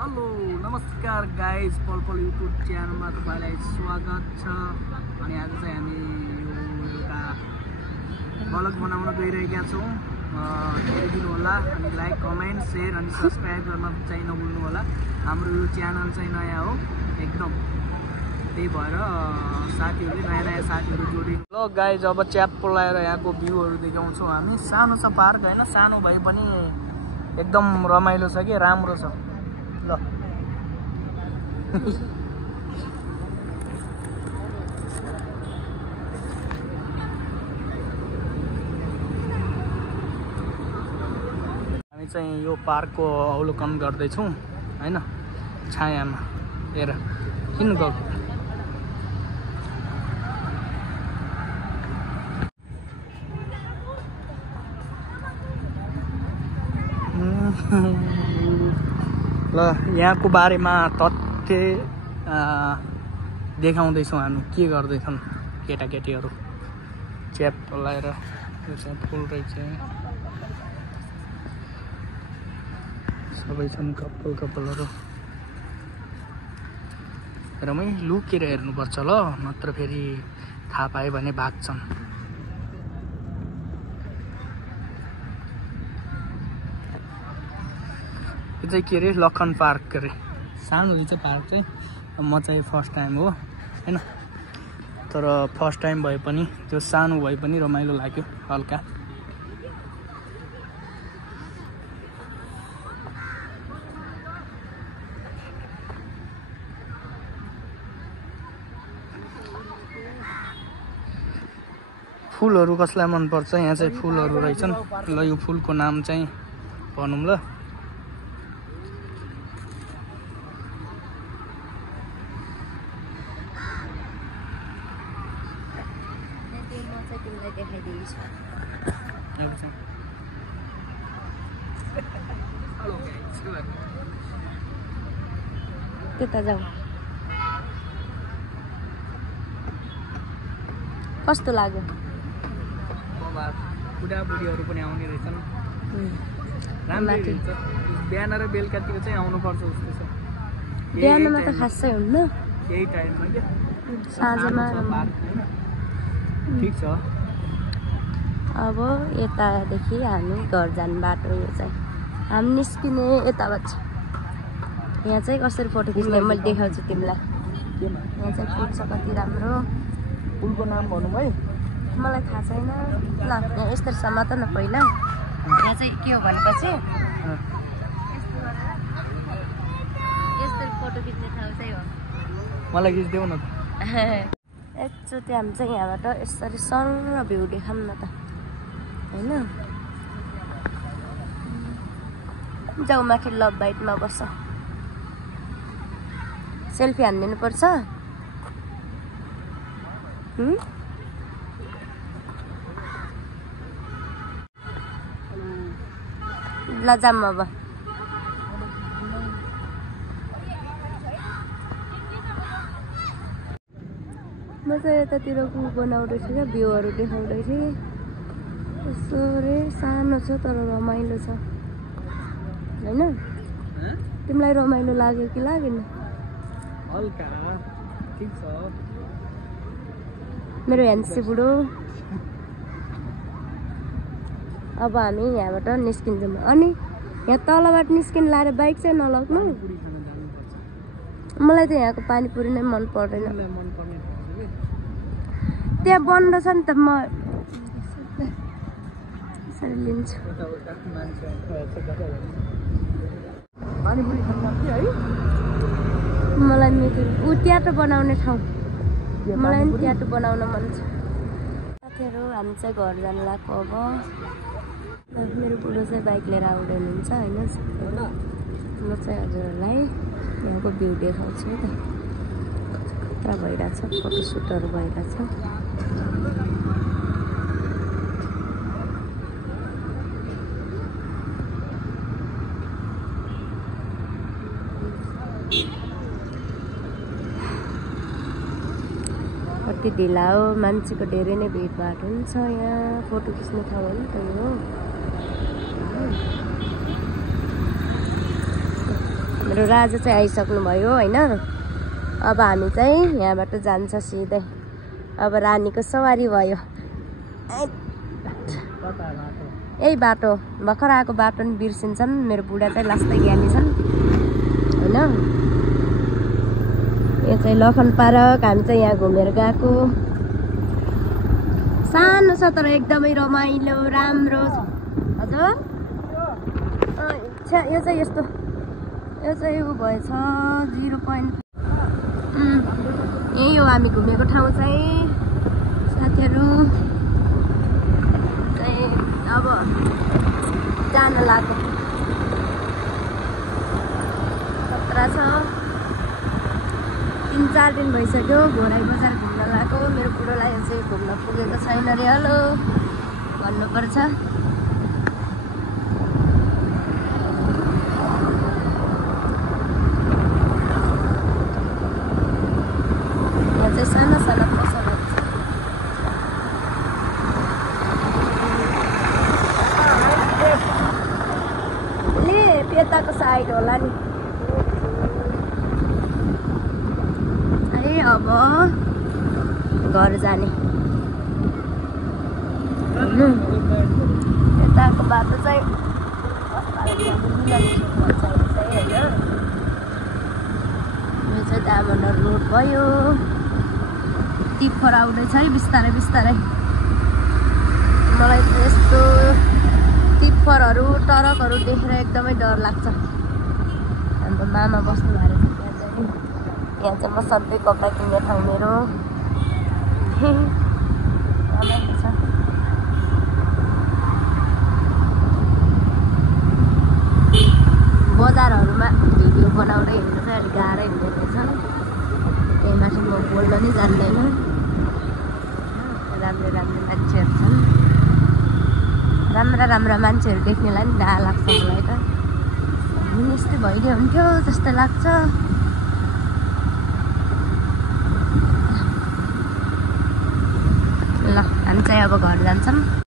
Hello नमस्कार guys पलपल YouTube च्यानलमा तपाईलाई स्वागत छ। अनि आज चाहिँ हामी एउटा ब्लग बनाउन गइरहेका छौँ। हेरिदिनु होला अनि लाइक कमेन्ट शेयर अनि सब्सक्राइब गर्न चाहिँ नभुल्नु होला। हाम्रो यो च्यानल चाहिँ नयाँ हो एकदम, त्यही भएर साथीहरूले नयाँ साथीहरू जोडिनु। ल गाइज अब च्याप पोलाएर यहाँको भ्यूहरू देखाउँछौँ हामी। सानो छ पार्क होइन, सानो भए पनि एकदम रमाइलो छ कि राम्रो छ। ल हामी चाहिँ यो पार्कको अवलोकन गर्दैछौँ होइन, छायामा। हेर किन गएको ल यहाँको बारेमा तथ्य देखाउँदैछौँ हामी। के गर्दैछन् केटाकेटीहरू च्याप लगाएर। यो चाहिँ फुल रहेछ, सबै छन् कपालहरू। रमै लुकेर हेर्नुपर्छ ल, नत्र फेरि थाहा पायो भने भाग्छन्। यो चाहिँ के अरे लखन पार्क अरे, सानो रहेछ पार्क चाहिँ। म चाहिँ फर्स्ट टाइम हो होइन, तर फर्स्ट टाइम भए पनि त्यो सानो भए पनि रमाइलो लाग्यो हल्का। फुलहरू कसलाई मनपर्छ, यहाँ चाहिँ फुलहरू रहेछन्। ल यो फुलको नाम चाहिँ भनौँ ल। त्यता जाऊ, कस्तो लाग्यो? बुढाबुढीहरू पनि आउने रहेछन्, राम्रो हुन्छ। बिहान र बेलुकातिर चाहिँ आउनुपर्छ जस्तो छ। बिहानमा त खासै हुन्न, यही टाइममा क्या साँझमा ठिक छ। अब यतादेखि हामी घर जाने बाटो यो चाहिँ। हामी निस्किने यताबाट छ। यहाँ चाहिँ कसरी फोटो खिच्ने मैले देखाउँछु तिमीलाई। यहाँ चाहिँ फुल छ कति राम्रो। फुलको नाम भनौँ है, मलाई थाहा छैन। ल यहाँ यस्तो समात न पहिला। यहाँ चाहिँ के हो भनेपछि यस्तो फोटो खिच्ने ठाउँ चाहिँ हो। मलाई खिचिदेऊ न त। एकचोटि हामी चाहिँ यहाँबाट यसरी सरर भ्यू देखाऊँ न त होइन। जाऊ माथि लभ बाइटमा बस, सेल्फी हानिदिनुपर्छ। ल जाऊँ अब। म चाहिँ यतातिर बनाउँदैछु क्या, भ्यूहरू देखाउँदैछु। यसो रे सानो छ तर रमाइलो छ होइन। तिमीलाई रमाइलो लाग्यो कि लागेन? हल्का ठिक छ। मेरो ह्यान्सी बुढो। अब हामी यहाँबाट निस्किन्छौँ। अनि यहाँ तलबाट निस्किन लाएर बाइक चाहिँ नलग्नु। मलाई त यहाँको पानीपुरी नै मन पर्दैन। त्यहाँ बन्द छ नि त, म यसरी लिन्छु। मलाई मिठो ऊ ट्याटो बनाउने ठाउँ, मलाई पनि ट्याटो बनाउन मन छ। साथीहरू हामी चाहिँ घर जानु लाग्यो अब। मेरो बुढो चाहिँ बाइक लिएर आउँदै हुनुहुन्छ होइन। म चाहिँ हजुरहरूलाई यहाँको भ्यू देखाउँछु है त। कता भइरहेछ, फोटोसुटहरू भइरहेछ। कति ढिला हो, मान्छेको धेरै नै भिडभाड हुन्छ यहाँ। फोटो खिच्ने ठाउँ हो नि त यो। मेरो हाम्रो राजा चाहिँ आइसक्नुभयो होइन। अब हामी चाहिँ यहाँबाट जान्छ सिधै। अब रानीको सवारी भयो। यही बाटो भर्खर आएको बाटो नि बिर्सिन्छन्। मेरो बुढा चाहिँ लास्टै ज्ञानी छन् होइन। यो चाहिँ लखन पार्क। हामी चाहिँ यहाँ घुमेर गएको। सानो छ तर एकदमै रमाइलो राम्रो छ। हजुर यो चाहिँ यस्तो यो चाहिँ उ भएछ 0 पोइन्ट। यही हो हामी घुमेको ठाउँ चाहिँ साथीहरू। चाहिँ अब जान लाग्यो। खतरा छ। 3-4 दिन भइसक्यो घोराई बजार घुम्न लाग्यो। मेरो बुढोलाई चाहिँ घुम्न पुगेको छैन रे। हेलो भन्नुपर्छ। यहाँ चाहिँ सानो सानो पसलहरू छ। ले पेताको साइड होला नि। अब घर जाने। यताको बाटो चाहिँ यो चाहिँ दामनर रोड भयो। टिप्पर आउँदैछ है बिस्तारै बिस्तारै। मलाई चाहिँ यस्तो टिप्परहरू ट्रकहरू देखेर एकदमै डर लाग्छ। हाम्रो मामा बस्नु भएको छ त्यहाँ चाहिँ। यहाँ चाहिँ म सधैँ कपडा किन्ने ठाउँ मेरो। रमाइलो छ। बजारहरूमा भिडियो बनाउँदै हिँड्नु चाहिँ अलिक गाह्रै हुँदो रहेछ। त्यही माथि म बोल्न नै जान्दैन। राम्रो राम्रो मान्छेहरू छन्। राम्रा राम्रा मान्छेहरू देख्नेलाई नि डाहा लाग्छ मलाई त। यस्तै भइदियो हुन्थ्यो जस्तो लाग्छ। ल हामी चाहिँ अब घर जान्छौँ।